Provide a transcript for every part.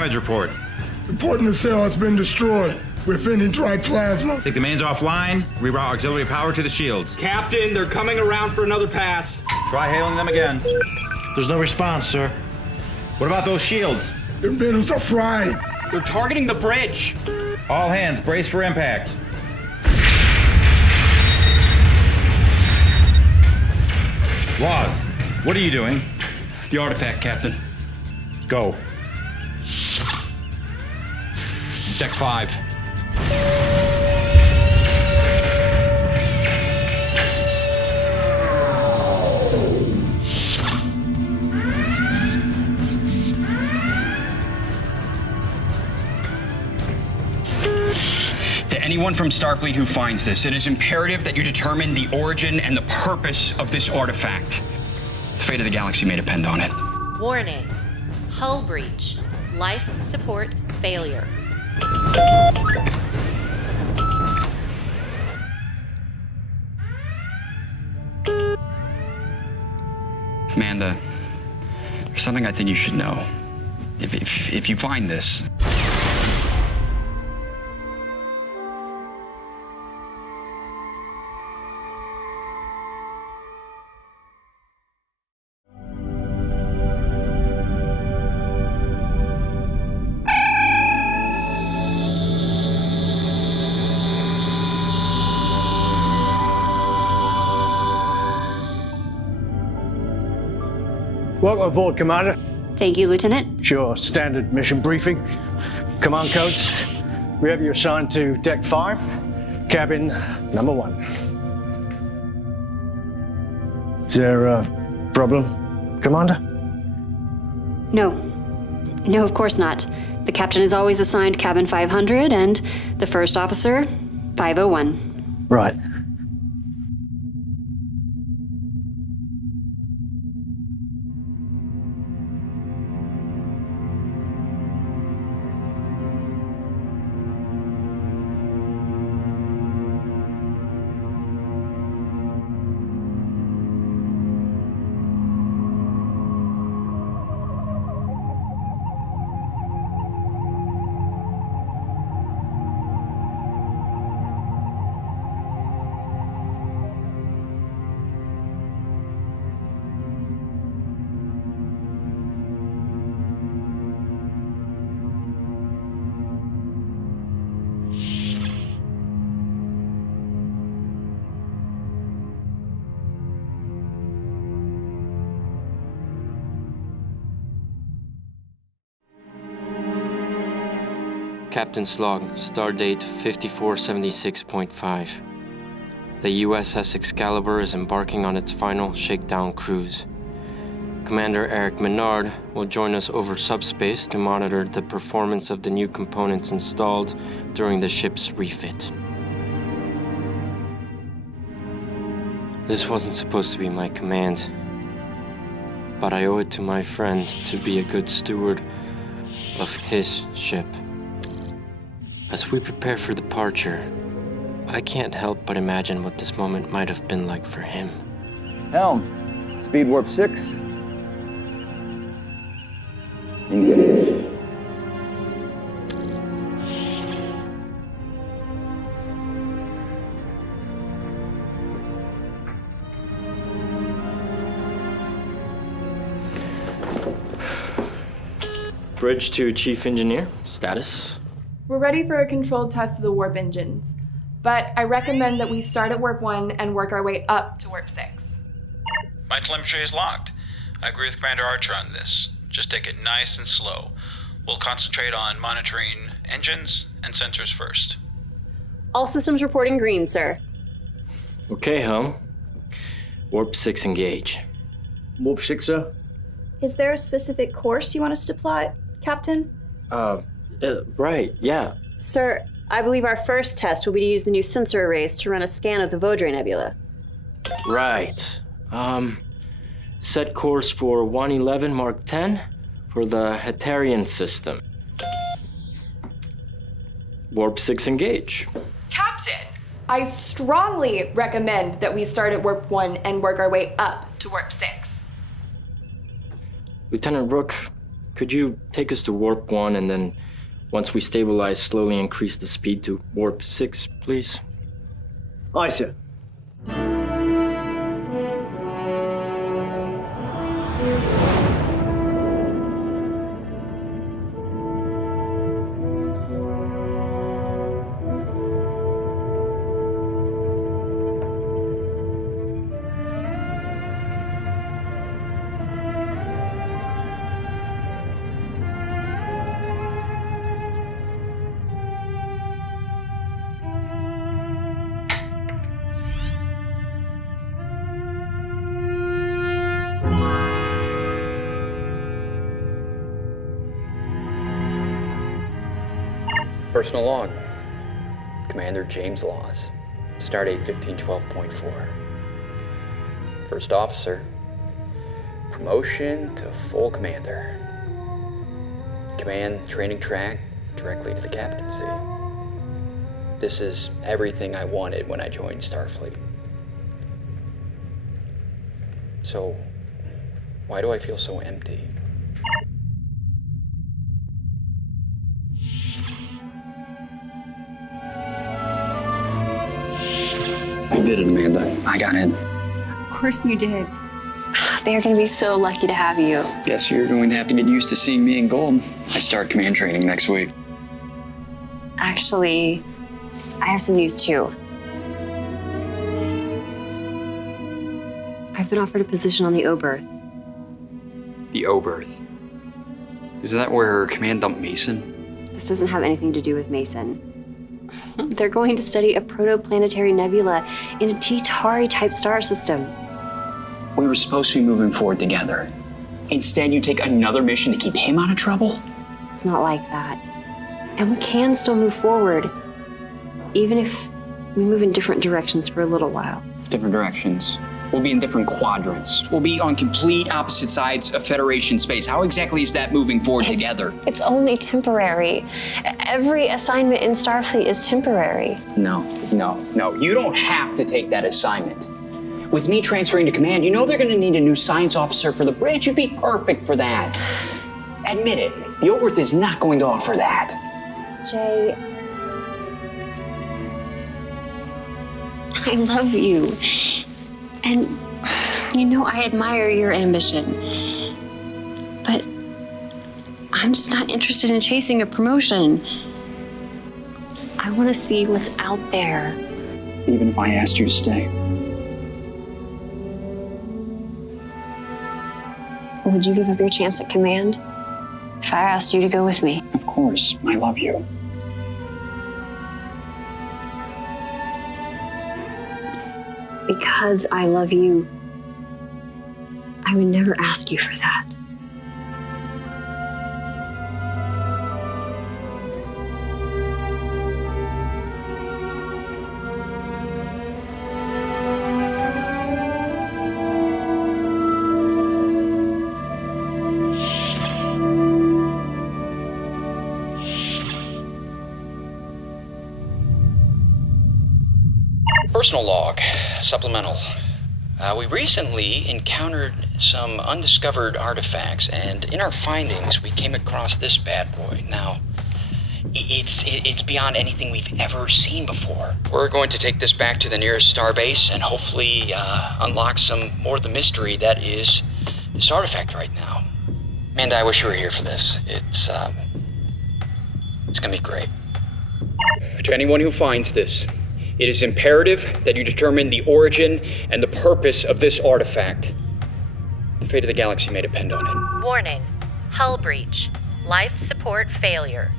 damage report? Reporting the cell has been destroyed. We're finding dry plasma. Take the mains offline, reroute auxiliary power to the shields. Captain, they're coming around for another pass. Try hailing them again. There's no response, sir. What about those shields? Their middles are fried. They're targeting the bridge. All hands, brace for impact. Laws, what are you doing? The artifact, Captain. Go. Deck 5. To anyone from Starfleet who finds this, it is imperative that you determine the origin and the purpose of this artifact. The fate of the galaxy may depend on it. Warning. Hull breach. Life support failure. Amanda, there's something I think you should know. If you find this... Welcome aboard, Commander. Thank you, Lieutenant. Sure, standard mission briefing. Command codes, we have you assigned to Deck 5, cabin number 1. Is there a problem, Commander? No. No, of course not. The captain is always assigned cabin 500 and the first officer 501. Right. Captain's log, Stardate 5476.5. The USS Excalibur is embarking on its final shakedown cruise. Commander Eric Menard will join us over subspace to monitor the performance of the new components installed during the ship's refit. This wasn't supposed to be my command, but I owe it to my friend to be a good steward of his ship. As we prepare for departure, I can't help but imagine what this moment might have been like for him. Helm, speed warp 6. Engage. Bridge to Chief Engineer, status? We're ready for a controlled test of the warp engines, but I recommend that we start at warp 1 and work our way up to warp 6. My telemetry is locked. I agree with Commander Archer on this. Just take it nice and slow. We'll concentrate on monitoring engines and sensors first. All systems reporting green, sir. Okay, Helm. Warp 6 engage. Warp 6, sir? Is there a specific course you want us to plot, Captain? Right, yeah. Sir, I believe our first test will be to use the new sensor arrays to run a scan of the Vaudreuil Nebula. Right. Set course for 111 Mark 10 for the Hetarian system. Warp 6 engage. Captain, I strongly recommend that we start at warp 1 and work our way up to warp 6. Lieutenant Rook, could you take us to warp 1 and then, once we stabilize, slowly increase the speed to warp 6, please? Aye, sir. Personal log. Commander James Laws. Stardate 1512.4. First officer. Promotion to full commander. Command training track directly to the captaincy. This is everything I wanted when I joined Starfleet. So, why do I feel so empty? I did it, Amanda. I got in. Of course you did. They are going to be so lucky to have you. Guess you're going to have to get used to seeing me in gold. I start command training next week. Actually, I have some news too. I've been offered a position on the O-berth. The O-berth. Is that where Command dumped Mason? This doesn't have anything to do with Mason. They're going to study a protoplanetary nebula in a T-Tauri-type star system. We were supposed to be moving forward together. Instead, you take another mission to keep him out of trouble? It's not like that. And we can still move forward, even if we move in different directions for a little while. Different directions. We'll be in different quadrants. We'll be on complete opposite sides of Federation space. How exactly is that moving forward together? It's only temporary. Every assignment in Starfleet is temporary. No. You don't have to take that assignment. With me transferring to command, you know they're going to need a new science officer for the bridge. You'd be perfect for that. Admit it. The O-berth is not going to offer that. Jay, I love you. And you know I admire your ambition. But I'm just not interested in chasing a promotion. I want to see what's out there. Even if I asked you to stay. Would you give up your chance at command if I asked you to go with me? Of course. I love you. Because I love you, I would never ask you for that. Personal log, supplemental. We recently encountered some undiscovered artifacts, and in our findings, we came across this bad boy. Now, it's beyond anything we've ever seen before. We're going to take this back to the nearest starbase and hopefully unlock some more of the mystery that is this artifact right now. Amanda, I wish you were here for this. It's gonna be great. To anyone who finds this, it is imperative that you determine the origin and the purpose of this artifact. The fate of the galaxy may depend on it. Warning. Hull breach. Life support failure.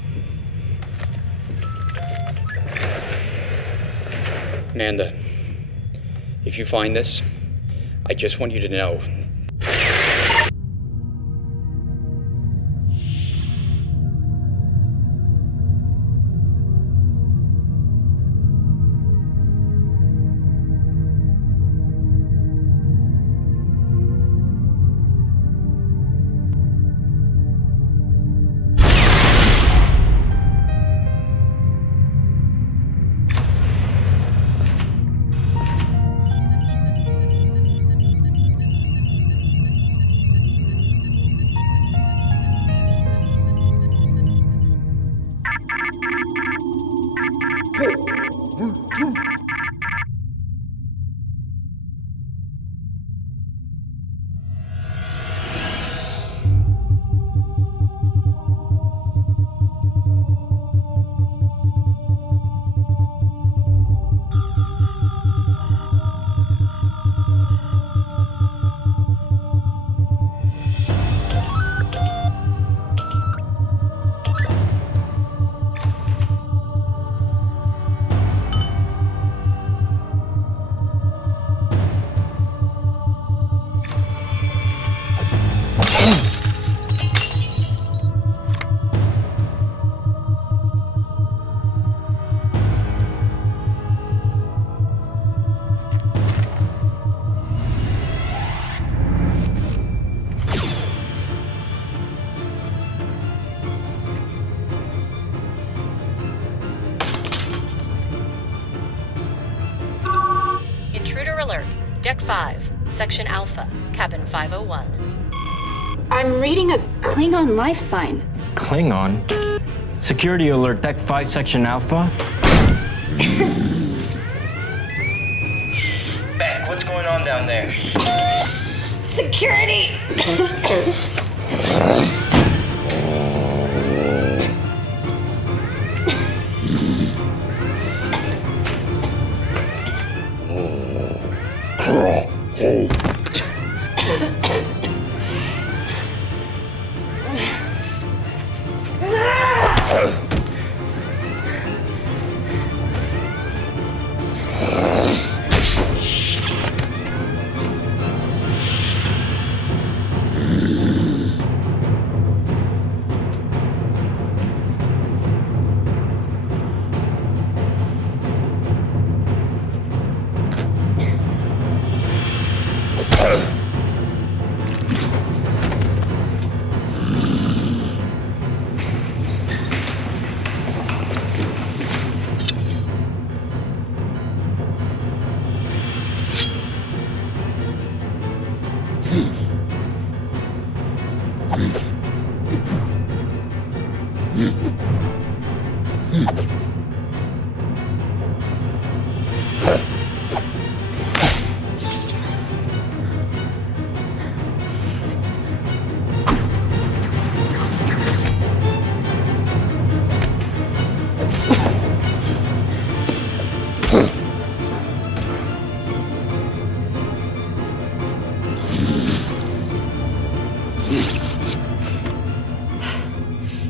Nanda, if you find this, I just want you to know. Intruder alert. Deck 5, Section Alpha, Cabin 501. I'm reading a Klingon life sign. Klingon? Security alert, Deck 5, Section Alpha? Beck, what's going on down there? Security!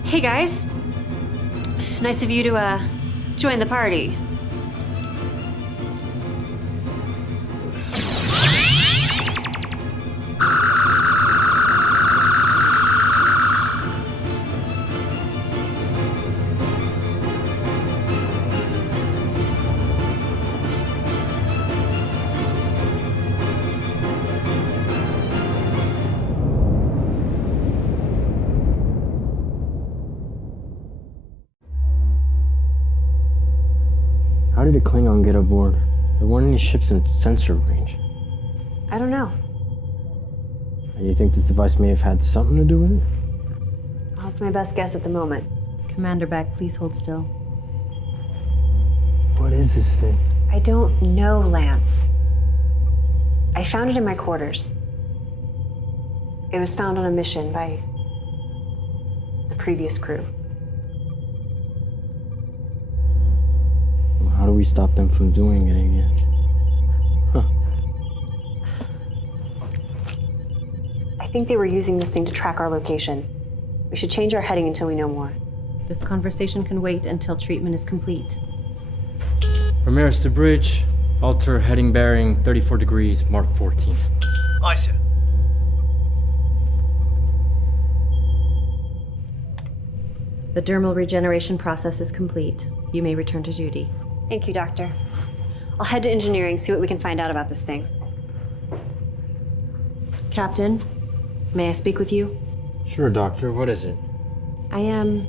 Hey guys. Nice of you to join the party. How did a Klingon get aboard? There weren't any ships in sensor range. I don't know. And you think this device may have had something to do with it? Well, it's my best guess at the moment. Commander Beck, please hold still. What is this thing? I don't know, Lance. I found it in my quarters. It was found on a mission by the previous crew. How do we stop them from doing it again? Huh. I think they were using this thing to track our location. We should change our heading until we know more. This conversation can wait until treatment is complete. Ramirez to bridge. Alter heading bearing 34 degrees, Mark 14. Aye, sir. The dermal regeneration process is complete. You may return to duty. Thank you, Doctor. I'll head to engineering, see what we can find out about this thing. Captain, may I speak with you? Sure, Doctor. What is it? I am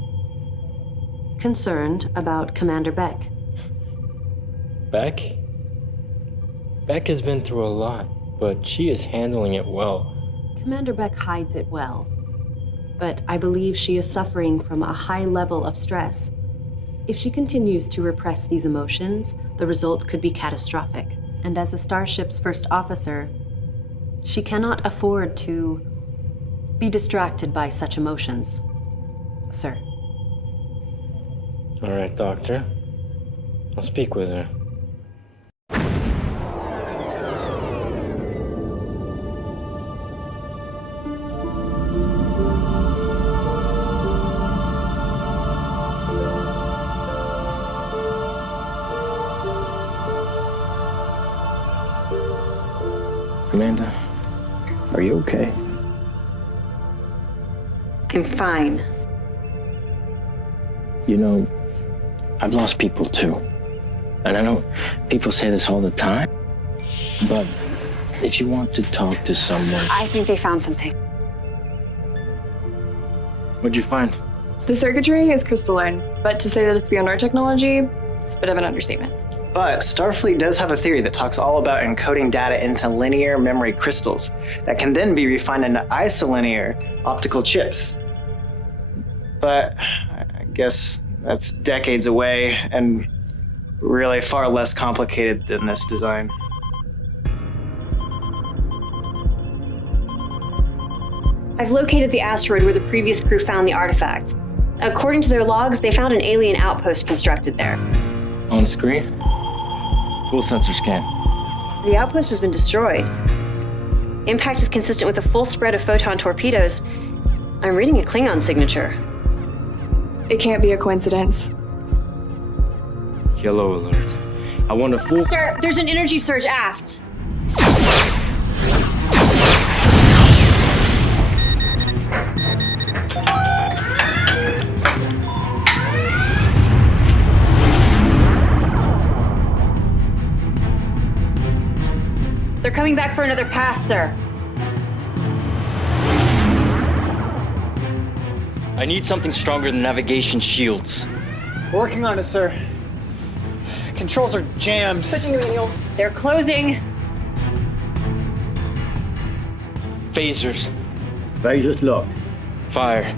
concerned about Commander Beck. Beck? Beck has been through a lot, but she is handling it well. Commander Beck hides it well, but I believe she is suffering from a high level of stress. If she continues to repress these emotions, the result could be catastrophic. And as a starship's first officer, she cannot afford to be distracted by such emotions, sir. All right, Doctor. I'll speak with her. Amanda, are you okay? I'm fine. You know, I've lost people too. And I know people say this all the time, but if you want to talk to someone... I think they found something. What'd you find? The circuitry is crystalline, but to say that it's beyond our technology, it's a bit of an understatement. But Starfleet does have a theory that talks all about encoding data into linear memory crystals that can then be refined into isolinear optical chips. But I guess that's decades away and really far less complicated than this design. I've located the asteroid where the previous crew found the artifact. According to their logs, they found an alien outpost constructed there. On screen? Full sensor scan. The outpost has been destroyed. Impact is consistent with a full spread of photon torpedoes. I'm reading a Klingon signature. It can't be a coincidence. Yellow alert. I want a full... Sir, there's an energy surge aft. They're coming back for another pass, sir. I need something stronger than navigation shields. Working on it, sir. Controls are jammed. Switching to manual. They're closing. Phasers. Phasers locked. Fire.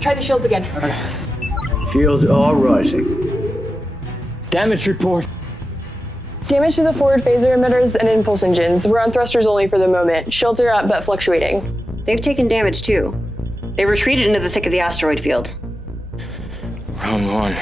Try the shields again. Shields are rising. Damage report. Damage to the forward phaser emitters and impulse engines. We're on thrusters only for the moment. Shields are up but fluctuating. They've taken damage too. They retreated into the thick of the asteroid field. Round one.